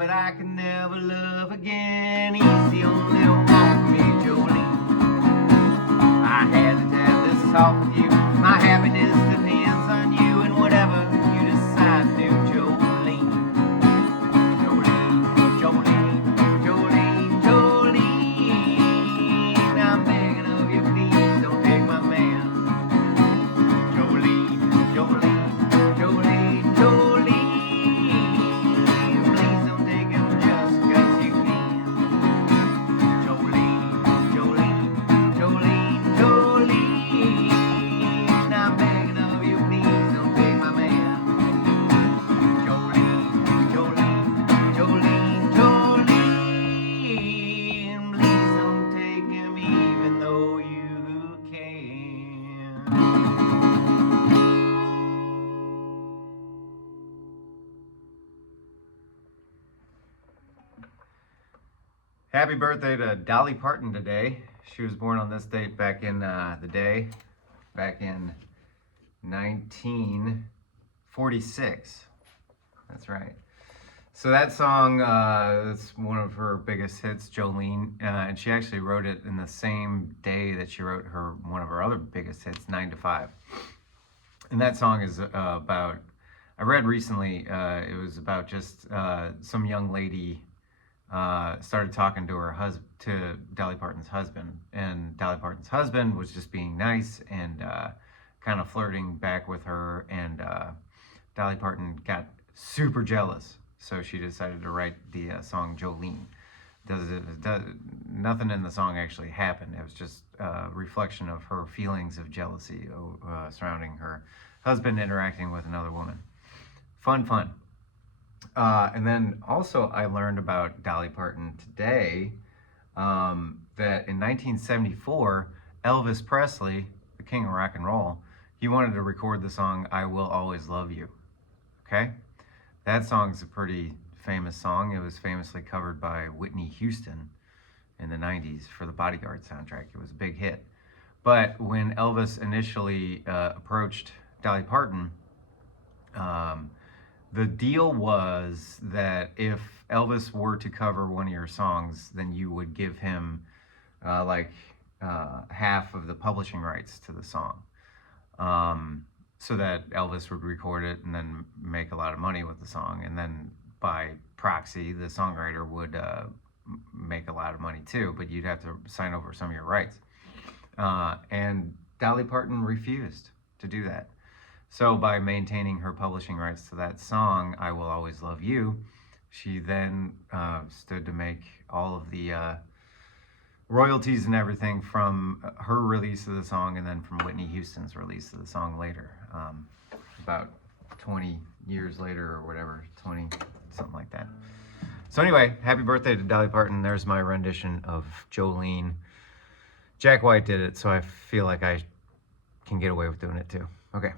but I can never love again. He's the only one for me, Jolene. I had to have this talk with you. My happiness depends on you and whatever you decide to do, Jolene. Jolene, Jolene, Jolene, Jolene. I'm begging of you, please don't take my man. Jolene, Jolene, Jolene, Jolene. Please don't take him just 'cause you can. Jolene, Jolene, Jolene, Jolene. I'm begging of you, please don't take my man. Jolene, Jolene, Jolene, Jolene. Please don't take him even though you can. Happy birthday to Dolly Parton today. She was born on this date back in back in 1946. That's right. So that song is one of her biggest hits, Jolene, and she actually wrote it in the same day that she wrote one of her other biggest hits, 9 to 5. And that song is about, I read recently, it was about just some young lady started talking to to Dolly Parton's husband, and Dolly Parton's husband was just being nice and kind of flirting back with her, and Dolly Parton got super jealous, so she decided to write the song Jolene. Nothing in the song actually happened. It was just a reflection of her feelings of jealousy surrounding her husband interacting with another woman. Fun. And then also I learned about Dolly Parton today, that in 1974, Elvis Presley, the king of rock and roll, he wanted to record the song I Will Always Love You. Okay? That song's a pretty famous song. It was famously covered by Whitney Houston in the 90s for the Bodyguard soundtrack. It was a big hit. But when Elvis initially approached Dolly Parton, the deal was that if Elvis were to cover one of your songs, then you would give him half of the publishing rights to the song, so that Elvis would record it and then make a lot of money with the song. And then by proxy, the songwriter would make a lot of money too, but you'd have to sign over some of your rights. And Dolly Parton refused to do that. So by maintaining her publishing rights to that song, I Will Always Love You, she then stood to make all of the royalties and everything from her release of the song, and then from Whitney Houston's release of the song later, about 20 years later or whatever, 20, something like that. So anyway, happy birthday to Dolly Parton. There's my rendition of Jolene. Jack White did it, so I feel like I can get away with doing it too. Okay.